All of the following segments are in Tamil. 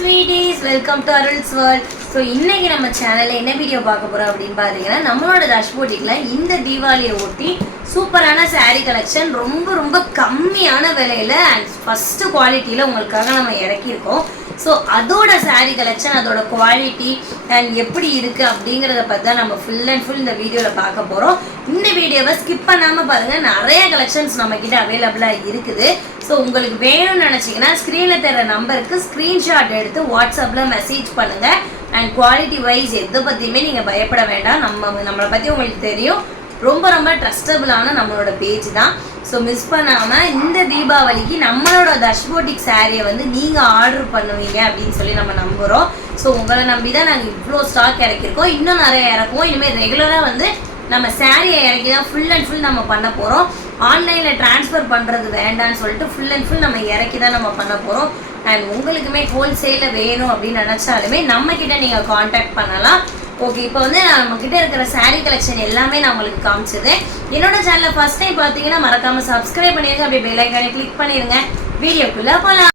Sweeties welcome to Arul's world so இன்னைக்கு நம்ம சேனலில் என்ன வீடியோ பார்க்க போகிறோம் அப்படின்னு பார்த்தீங்கன்னா நம்மளோட டஷ்போட்டிக்கில் இந்த தீபாவளியை ஒட்டி சூப்பரான சாரீ கலெக்ஷன் ரொம்ப ரொம்ப கம்மியான விலையில் அண்ட் ஃபஸ்ட்டு குவாலிட்டியில் உங்களுக்காக நம்ம இறக்கியிருக்கோம். ஸோ அதோட saree கலெக்ஷன் அதோட குவாலிட்டி அண்ட் எப்படி இருக்குது அப்படிங்கிறத பற்றி தான் நம்ம ஃபுல் அண்ட் ஃபுல் இந்த வீடியோவில் பார்க்க போகிறோம் இந்த வீடியோவை ஸ்கிப் பண்ணாமல் பாருங்கள் நிறைய கலெக்ஷன்ஸ் நம்மக்கிட்ட அவைலபிளாக இருக்குது. ஸோ உங்களுக்கு வேணும்னு நினச்சிங்கன்னா ஸ்க்ரீனில் தர நம்பருக்கு ஸ்க்ரீன்ஷாட் எடுத்து வாட்ஸ்அப்பில் மெசேஜ் பண்ணுங்கள் அண்ட் குவாலிட்டி வைஸ் எதை பற்றியுமே நீங்கள் பயப்பட வேண்டாம். நம்ம நம்மளை பற்றி உங்களுக்கு தெரியும். ரொம்ப ரொம்ப ட்ரஸ்டபுளான நம்மளோட பேஜ் தான். ஸோ மிஸ் பண்ணாமல் இந்த தீபாவளிக்கு நம்மளோட தஷ்போட்டிக் சாரியை வந்து நீங்கள் ஆர்டர் பண்ணுவீங்க அப்படின்னு சொல்லி நம்ம நம்புகிறோம் ஸோ உங்களை நம்பி தான் நாங்கள் இவ்வளோ ஸ்டாக் இறக்கிருக்கோம் இன்னும் நிறைய இறக்குவோம். இனிமேல் ரெகுலராக வந்து நம்ம சாரியை இறக்கி தான் ஃபுல் அண்ட் ஃபுல் நம்ம பண்ண போகிறோம் ஆன்லைனில் ட்ரான்ஸ்ஃபர் பண்ணுறது வேண்டாம்னு சொல்லிட்டு ஃபுல் அண்ட் ஃபுல் நம்ம இறக்கி தான் நம்ம பண்ண போகிறோம் அண்ட் உங்களுக்குமே ஹோல்சேலில் வேணும் அப்படின்னு நினச்சாலுமே நம்மக்கிட்ட நீங்கள் காண்டாக்ட் பண்ணலாம். ஓகே இப்போ வந்து நம்மக்கிட்ட இருக்கிற சாரீ கலெக்ஷன் எல்லாமே நான் உங்களுக்கு காமிச்சது. என்னோட சேனலை ஃபர்ஸ்ட் டைம் பார்த்தீங்கன்னா மறக்காமல் சப்ஸ்கிரைப் பண்ணிடுங்க அப்படியே பெல் ஐக்கானை கிளிக் பண்ணிடுங்க வீடியோக்குள்ளே போகலாம்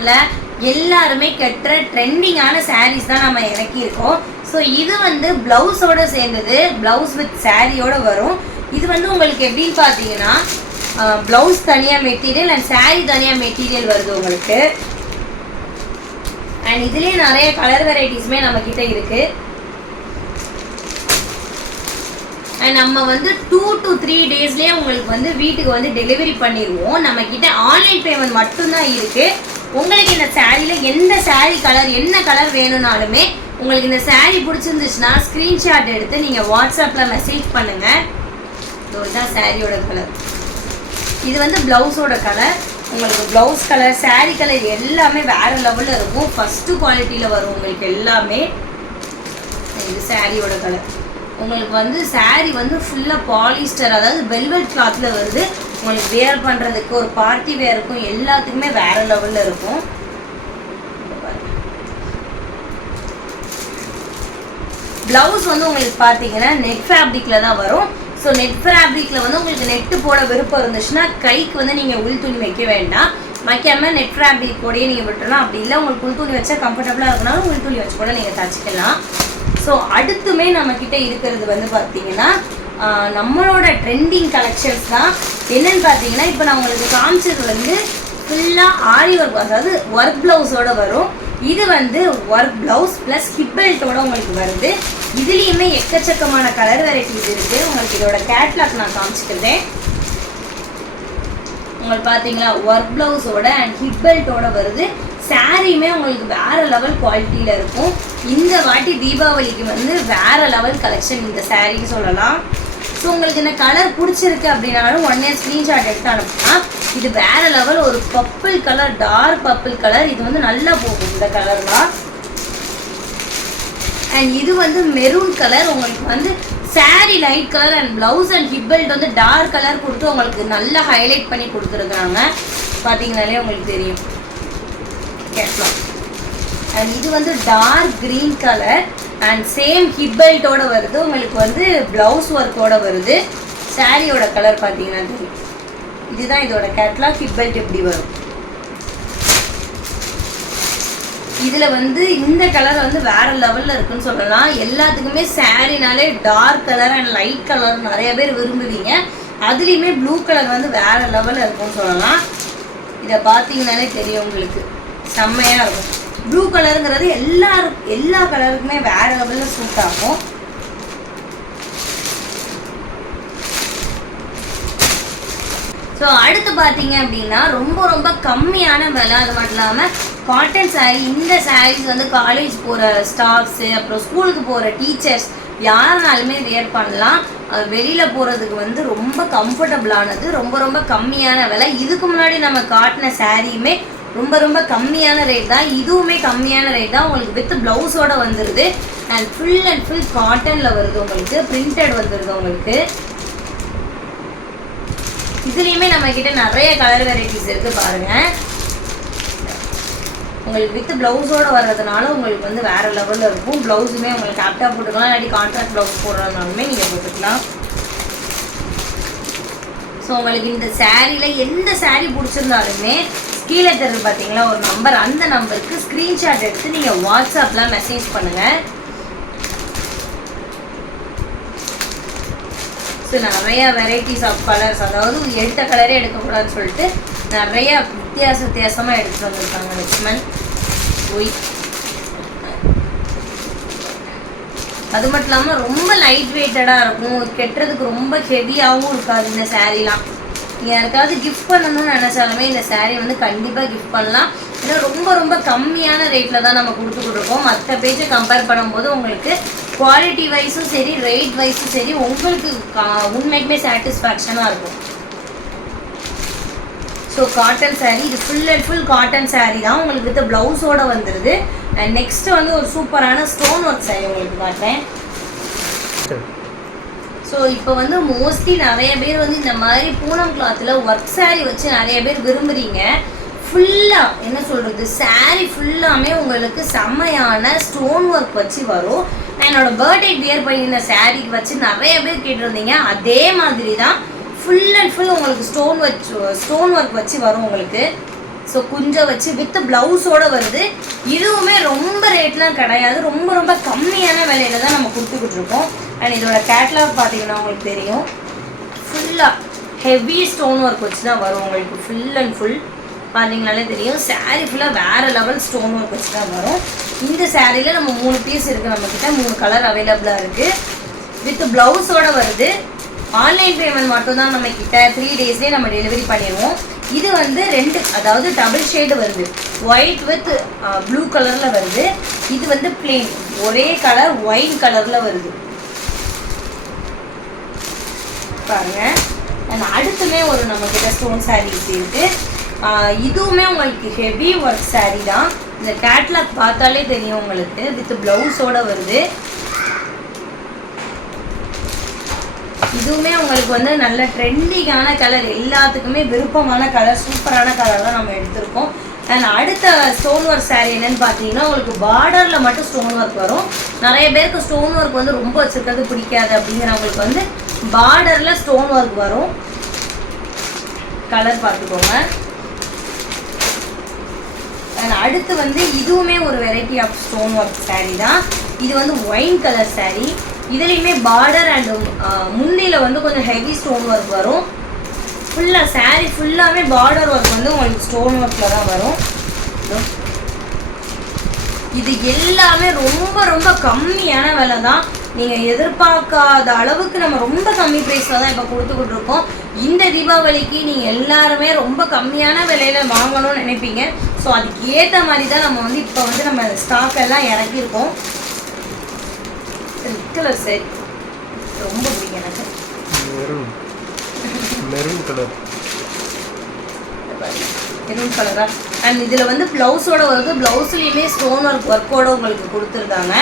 டைமில் எல்லாருமே கட்டுற ட்ரெண்டிங்கான சாரீஸ் தான் நம்ம இறக்கியிருக்கோம். ஸோ இது வந்து ப்ளவுஸோட சேர்ந்தது. ப்ளவுஸ் வித் சாரியோடு வரும். இது வந்து உங்களுக்கு எப்படின்னு பார்த்தீங்கன்னா ப்ளவுஸ் தனியாக மெட்டீரியல் அண்ட் சாரீ தனியாக மெட்டீரியல் வருது உங்களுக்கு. அண்ட் இதுலேயே நிறைய கலர் வெரைட்டிஸுமே நம்மக்கிட்ட இருக்குது அண்ட் நம்ம வந்து டூ டு த்ரீ டேஸ்லேயே உங்களுக்கு வந்து வீட்டுக்கு வந்து டெலிவரி பண்ணிடுவோம் நம்ம கிட்ட ஆன்லைன் பேமெண்ட் மட்டும்தான் இருக்கு. உங்களுக்கு இந்த சாரியில் எந்த சாரி கலர் என்ன கலர் வேணும்னாலுமே உங்களுக்கு இந்த சாரி பிடிச்சிருந்துச்சுன்னா ஸ்க்ரீன்ஷாட் எடுத்து நீங்கள் வாட்ஸ்அப்பில் மெசேஜ் பண்ணுங்கள் இதுதான் சாரியோட கலர் இது வந்து ப்ளவுஸோட கலர் உங்களுக்கு ப்ளவுஸ் கலர் saree கலர் எல்லாமே வேறு லெவலில் இருக்கும். ஃபஸ்ட்டு குவாலிட்டியில் வரும் உங்களுக்கு எல்லாமே. இது சாரியோட கலர் உங்களுக்கு வந்து saree வந்து ஃபுல்லாக பாலிஸ்டர் அதாவது வெல்வெட் கிளாத்தில் வருது. உங்களுக்கு வேர் பண்ணுறதுக்கு ஒரு பார்ட்டி வேருக்கும் எல்லாத்துக்குமே வேற லெவலில் இருக்கும். ப்ளவுஸ் வந்து உங்களுக்கு பார்த்தீங்கன்னா நெட் ஃபேப்ரிக்கில் தான் வரும். ஸோ நெட் ஃபேப்ரிக்கில் வந்து உங்களுக்கு நெட்டு போட விருப்பம் இருந்துச்சுன்னா கைக்கு வந்து நீங்கள் உள் துணி வைக்க வேண்டாம். வைக்காமல் நெட் ஃபேப்ரிக் கூடயே நீங்கள் விட்டுறலாம். அப்படி இல்லை உங்களுக்கு உள் துணி வச்சா கம்ஃபர்டபுளாக இருக்கனாலும் உள் துணி வச்சு கூட நீங்கள் தச்சுக்கலாம். ஸோ அடுத்துமே நம்மக்கிட்ட இருக்கிறது வந்து பார்த்தீங்கன்னா நம்மளோட ட்ரெண்டிங் கலெக்ஷன்ஸ் தான். என்னன்னு பார்த்தீங்கன்னா இப்போ நான் உங்களுக்கு காமிச்சது வந்து ஃபுல்லாக ஆரி ஒர்க் அதாவது ஒர்க் ப்ளவுஸோட வரும். இது வந்து ஒர்க் ப்ளவுஸ் ப்ளஸ் ஹிப் பெல்ட்டோட உங்களுக்கு வருது. இதுலேயுமே எக்கச்சக்கமான கலர் வெரைட்டிஸ் இருக்குது உங்களுக்கு இதோட கேட்லாக் நான் காமிச்சிக்கிறேன். உங்களுக்கு பார்த்தீங்களா ஒர்க் ப்ளவுஸோட அண்ட் ஹிப் பெல்ட்டோட வருது. சாரியுமே உங்களுக்கு வேறு லெவல் குவாலிட்டியில் இருக்கும். இந்த வாட்டி தீபாவளிக்கு வந்து வேறு லெவல் கலெக்ஷன் இந்த சாரின்னு சொல்லலாம். ஸோ உங்களுக்கு இந்த கலர் பிடிச்சிருக்கு அப்படின்னாலும் ஒன் இயர் ஸ்க்ரீன்ஷாட் எடுத்து அனுப்புனா இது வேற லெவல் ஒரு purple colour dark purple colour இது வந்து நல்லா போகும் இந்த கலர்லாம் அண்ட் இது வந்து மெரூன் கலர் உங்களுக்கு வந்து sari light colour and blouse and hip belt வந்து டார்க் கலர் கொடுத்து உங்களுக்கு நல்லா ஹைலைட் பண்ணி கொடுத்துருக்குறாங்க பார்த்தீங்கனாலே உங்களுக்கு தெரியும். கேட்கலாம் அண்ட் இது வந்து dark green colour and same hip பெல்ட்டோட வருது. உங்களுக்கு வந்து ப்ளவுஸ் ஒர்க்கோட வருது. சாரியோட கலர் பார்த்தீங்கன்னா தெரியும். இதுதான் இதோட கேட்லாக் ஹிப் பெல்ட் எப்படி வரும்? இதில் வந்து இந்த கலர் வந்து வேறு லெவலில் இருக்குன்னு சொல்லலாம். எல்லாத்துக்குமே சாரினாலே dark colour and light colour நிறைய பேர் விரும்புவீங்க. அதுலேயுமே ப்ளூ கலர் வந்து வேறு லெவலில் இருக்கும்னு சொல்லலாம். இதை பார்த்தீங்கனாலே தெரியும் உங்களுக்கு. செம்மையாக இருக்கும். ப்ளூ கலருங்கிறது எல்லா எல்லா கலருக்குமே வேற லெவலில் சூட் ஆகும். ஸோ அடுத்து பார்த்தீங்க அப்படின்னா ரொம்ப ரொம்ப கம்மியான விலை. அது மட்டும் இல்லாமல் காட்டன் சாரீ இந்த சாரீஸ் வந்து காலேஜ் போகிற ஸ்டாஃப்ஸு அப்புறம் ஸ்கூலுக்கு போகிற டீச்சர்ஸ் யாருனாலுமே வியர் பண்ணலாம். அது வெளியில் போகிறதுக்கு வந்து ரொம்ப கம்ஃபர்டபுளானது ரொம்ப ரொம்ப கம்மியான விலை. இதுக்கு முன்னாடி நம்ம காட்டின சாரியுமே ரொம்ப ரொம்ப கம்மியான ரேட் தான். இதுவுமே கம்மியான ரேட் தான். உங்களுக்கு வித் ப்ளவுஸோட வந்துடுது அண்ட் ஃபுல் அண்ட் ஃபுல் காட்டனில் வருது உங்களுக்கு. பிரிண்டட் வந்துடுது உங்களுக்கு. இதுலேயுமே நம்ம கிட்ட நிறைய கலர் வெரைட்டிஸ் இருக்குது பாருங்கள் உங்களுக்கு வித் ப்ளவுஸோட வர்றதுனால உங்களுக்கு வந்து வேற லெவலில் இருக்கும். ப்ளவுஸுமே உங்களுக்கு ஆப்டாக போட்டுக்கலாம். இல்லாட்டி கான்ட்ராக்ட் ப்ளவுஸ் போடுறதுனாலுமே நீங்கள் போட்டுக்கலாம். ஸோ உங்களுக்கு இந்த சாரியில் எந்த சாரீ பிடிச்சிருந்தாலுமே கீழே தருது பார்த்தீங்களா ஒரு நம்பர் அந்த நம்பருக்கு ஸ்க்ரீன்ஷாட் எடுத்து நீங்கள் வாட்ஸ்அப்பில் மெசேஜ் பண்ணுங்கள் ஸோ நிறைய வெரைட்டிஸ் ஆஃப் கலர்ஸ் அதாவது எடுத்த கலரே எடுக்கக்கூடாதுன்னு சொல்லிட்டு நிறைய வித்தியாச வித்தியாசமாக எடுத்துகிட்டு வந்திருக்காங்க லக்ஷ்மன் ஒய் அது மட்டும் இல்லாமல் ரொம்ப லைட் வெயிட்டடாக இருக்கும். கெட்டுறதுக்கு ரொம்ப ஹெவியாகவும் இருக்காது இந்த சேரீலாம் நீங்கள் யாருக்காவது கிஃப்ட் பண்ணணும்னு நினச்சாலுமே இந்த சாரீ வந்து கண்டிப்பாக கிஃப்ட் பண்ணலாம். ஏன்னா ரொம்ப ரொம்ப கம்மியான ரேட்டில் தான் நம்ம கொடுத்துக்கிட்டு இருக்கோம் மற்ற பேஜை கம்பேர் பண்ணும்போது உங்களுக்கு குவாலிட்டி வைஸும் சரி ரேட் வைஸும் சரி உங்களுக்கு உண்மைக்குமே சாட்டிஸ்ஃபேக்ஷனாக இருக்கும். ஸோ காட்டன் சாரீ இது full and full cotton sari தான். உங்களுக்கு வித் ப்ளவுஸோட வந்துடுது அண்ட் நெக்ஸ்ட்டு வந்து ஒரு சூப்பரான ஸ்டோன் ஒர்க் சாரீ உங்களுக்கு காட்டுறேன். ஸோ இப்போ வந்து மோஸ்ட்லி நிறைய பேர் வந்து இந்த மாதிரி பூனம் கிளாத்தில் ஒர்க் saree வச்சு நிறைய பேர் விரும்புகிறீங்க ஃபுல்லாக என்ன சொல்கிறது saree ஃபுல்லாமே உங்களுக்கு செம்மையான ஸ்டோன் ஒர்க் வச்சு வரும். நான் என்னோடய பர்த்டே வியர் பண்ணியிருந்த சாரீக்கு வச்சு நிறைய பேர் கேட்டிருந்தீங்க. அதே மாதிரி தான் ஃபுல் அண்ட் ஃபுல் உங்களுக்கு ஸ்டோன் வச்சு ஸ்டோன் ஒர்க் வச்சு வரும் உங்களுக்கு. ஸோ குஞ்சை வச்சு வித் ப்ளவுஸோட வருது. இதுவுமே ரொம்ப ரேட்லாம் கிடையாது. ரொம்ப ரொம்ப கம்மி விலையில தான் நம்ம கொடுத்துக்கிட்டு இருக்கோம் அண்ட் இதோட கேட்லாக் பார்த்தீங்கன்னா உங்களுக்கு தெரியும். ஃபுல்லாக ஹெவி ஸ்டோன் ஒர்க் வச்சு தான் வரும் உங்களுக்கு. ஃபுல் அண்ட் ஃபுல் பார்த்தீங்கனாலே தெரியும். சாரீ ஃபுல்லாக வேறு லெவல் ஸ்டோன் ஒர்க் வச்சு தான் வரும். இந்த சாரியில் நம்ம மூணு பீஸ் இருக்குது நம்மக்கிட்ட மூணு கலர் அவைலபிளாக இருக்குது வித் ப்ளவுஸோட வருது. ஆன்லைன் பேமெண்ட் மட்டும்தான் நம்ம கிட்ட. த்ரீ டேஸ்லேயே நம்ம டெலிவரி பண்ணிடுவோம். இது வந்து ரெண்டு அதாவது டபுள் ஷேடு வருது. ஒயிட் வித் ப்ளூ கலரில் வருது. இது வந்து பிளெயின் ஒரே கலர் ஒயின் கலரில் வருது. பாருங்க. அண்ட் அடுத்துமே ஒரு நம்ம கிட்ட ஸ்டோன் சாரீஸ் இருக்கு. இதுவுமே உங்களுக்கு ஹெவி ஒர்க் saree தான். இந்த கேட்லாக் பார்த்தாலே தெரியும் உங்களுக்கு. வித் ப்ளவுஸோட வருது. இதுவுமே உங்களுக்கு வந்து நல்ல ட்ரெண்டிங்கான கலர் எல்லாத்துக்குமே விருப்பமான கலர் சூப்பரான கலர் தான் நம்ம எடுத்திருக்கோம். அண்ட் அடுத்த ஸ்டோன் ஒர்க் saree என்னன்னு பார்த்தீங்கன்னா உங்களுக்கு பார்டரில் மட்டும் ஸ்டோன் ஒர்க் வரும். நிறைய பேருக்கு ஸ்டோன் ஒர்க் வந்து ரொம்ப வச்சுருக்கிறது பிடிக்காது அப்படிங்கிறவங்களுக்கு வந்து பார்டரில் ஸ்டோன் ஒர்க் வரும். கலர் பார்த்துக்கோங்க. அண்ட் அடுத்து வந்து இதுவுமே ஒரு variety of stone work saree தான். இது வந்து ஒயின் கலர் சாரீ இதுலேயுமே பார்டர் அண்ட் முந்தியில் வந்து கொஞ்சம் ஹெவி ஸ்டோன் ஒர்க் வரும். ஃபுல்லாக saree ஃபுல்லாகவே பார்டர் ஒர்க் வந்து உங்களுக்கு ஸ்டோன் ஒர்க்கில் தான் வரும். இது எல்லாமே ரொம்ப ரொம்ப கம்மியான விலை தான். நீங்கள் எதிர்பார்க்காத அளவுக்கு நம்ம ரொம்ப கம்மி ப்ரைஸில் தான் இப்போ கொடுத்துக்கிட்டு இருக்கோம். இந்த தீபாவளிக்கு நீங்கள் எல்லாருமே ரொம்ப கம்மியான விலையில் வாங்கணும்னு நினைப்பீங்க. ஸோ அதுக்கு ஏற்ற மாதிரி தான் நம்ம வந்து இப்போ வந்து நம்ம ஸ்டாக் எல்லாம் இறக்கியிருக்கோம். ரெட் கலர் செட் ரொம்ப பிடிக்கும் எனக்கு. மெரூன் மெரூன் கலர் மெரூன் கலரா அண்ட் இதில் வந்து ப்ளவுஸோட வருது ப்ளவுஸ்லேயுமே ஸ்டோன் ஒர்க் ஒர்க்கோட உங்களுக்கு கொடுத்துருக்காங்க.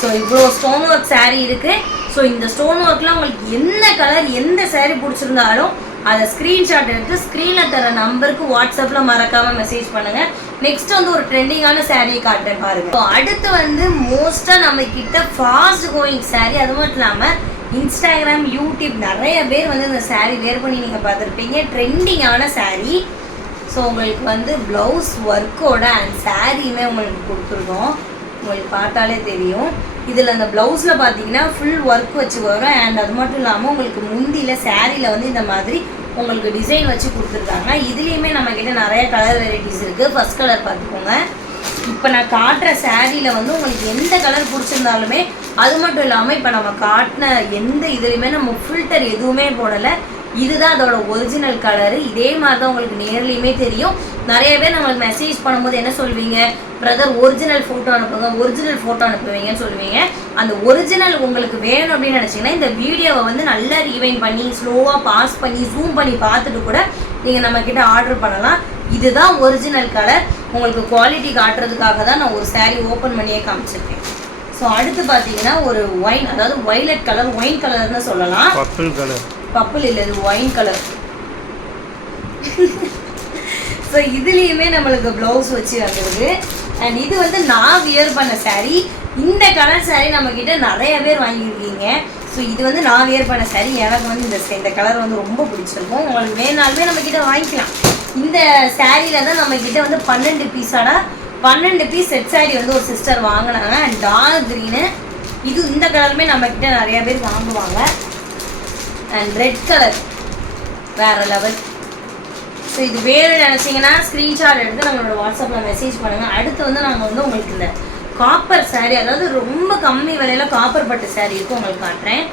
ஸோ இவ்வளோ ஸ்டோன் ஒர்க் saree இருக்குது ஸோ இந்த ஸ்டோன் ஒர்க்கில் உங்களுக்கு என்ன கலர் எந்த saree பிடிச்சிருந்தாலும் அதை ஸ்க்ரீன்ஷாட் எடுத்து ஸ்க்ரீனில் தர நம்பருக்கு வாட்ஸ்அப்பில் மறக்காமல் மெசேஜ் பண்ணுங்கள் நெக்ஸ்ட் வந்து ஒரு ட்ரெண்டிங்கான saree காட்டுறேன் பாருங்கள் ஸோ அடுத்து வந்து மோஸ்ட்டாக நம்ம கிட்ட ஃபாஸ்ட் கோயிங் saree அது மட்டும் இல்லாமல் இன்ஸ்டாகிராம் யூடியூப் நிறைய பேர் வந்து இந்த saree வேர் பண்ணி நீங்கள் பார்த்துருப்பீங்க. ட்ரெண்டிங்கான saree. ஸோ உங்களுக்கு வந்து ப்ளவுஸ் ஒர்க்கோட அண்ட் சாரியுமே உங்களுக்கு கொடுத்துருக்கோம். உங்களுக்கு பார்த்தாலே தெரியும். இதில் அந்த ப்ளவுஸில் பார்த்தீங்கன்னா ஃபுல் ஒர்க் வச்சு வரும். அண்ட் அது மட்டும் இல்லாமல் உங்களுக்கு முந்தியில் சேரீயில் வந்து இந்த மாதிரி உங்களுக்கு டிசைன் வச்சு கொடுத்துருக்காங்க. இதுலேயுமே நம்மக்கிட்ட நிறைய கலர் வெரைட்டிஸ் இருக்குது ஃபஸ்ட் கலர் பார்த்துக்கோங்க. இப்போ நான் காட்டுற சேரீயில் வந்து உங்களுக்கு எந்த கலர் பிடிச்சிருந்தாலுமே அது மட்டும் இல்லாமல் இப்போ நம்ம காட்டின எந்த இதுலேயுமே நம்ம ஃபில்டர் எதுவுமே போடலை. இதுதான் அதோட ஒரிஜினல் கலரு இதே மாதிரி தான் உங்களுக்கு நேர்லையுமே தெரியும். நிறைய பேர் நம்மளுக்கு மெசேஜ் பண்ணும்போது என்ன சொல்வீங்க பிரதர் ஒரிஜினல் ஃபோட்டோ அனுப்புங்க ஒரிஜினல் ஃபோட்டோ அனுப்புவீங்கன்னு சொல்லுவீங்க. அந்த ஒரிஜினல் உங்களுக்கு வேணும் அப்படின்னு நினச்சிங்கன்னா இந்த வீடியோவை வந்து நல்லா ரீவைன் பண்ணி ஸ்லோவாக பாஸ் பண்ணி ஜூம் பண்ணி பார்த்துட்டு கூட நீங்கள் நம்மக்கிட்ட ஆர்டர் பண்ணலாம். இதுதான் ஒரிஜினல் கலர் உங்களுக்கு குவாலிட்டி காட்டுறதுக்காக தான் நான் ஒரு saree ஓப்பன் பண்ணியே காமிச்சிருக்கேன். ஸோ அடுத்து பார்த்தீங்கன்னா ஒரு ஒயின் அதாவது ஒய்லட் கலர் ஒயின் கலர்னு சொல்லலாம். பர்பிள் கலர் பப்புள் இல்லை இது ஒயின் கலர் ஸோ இதுலேயுமே நம்மளுக்கு ப்ளவுஸ் வச்சு வந்துருது. அண்ட் இது வந்து நான் வியர் பண்ண சாரீ இந்த கலர் சாரீ நம்மக்கிட்ட நிறைய பேர் வாங்கியிருக்கீங்க. ஸோ இது வந்து நான் வியர் பண்ண சாரீ எனக்கு வந்து இந்த இந்த கலர் வந்து ரொம்ப பிடிச்சிருக்கும். உங்களுக்கு வேணாலுமே நம்மக்கிட்ட வாங்கிக்கலாம். இந்த சாரியில் தான் நம்மக்கிட்ட வந்து பன்னெண்டு பீஸாட பன்னெண்டு பீஸ் செட் saree வந்து ஒரு சிஸ்டர் வாங்கினாங்க. அண்ட் டார்க் க்ரீனு இது இந்த கலருமே நம்மக்கிட்ட நிறையா நிறைய பேர் வாங்குவாங்க. அண்ட் ரெட் கலர் வேற லெவல் ஸோ இது வேறு நினச்சிங்கன்னா ஸ்க்ரீன்ஷாட் எடுத்து நம்மளோட வாட்ஸ்அப்பில் மெசேஜ் பண்ணுங்கள் அடுத்து வந்து நாங்கள் வந்து உங்களுக்கு இந்த காப்பர் சாரீ அதாவது ரொம்ப கம்மி விலையில் காப்பர் பட்டு சாரீ இருக்கும் உங்களுக்கு காட்டுறேன்.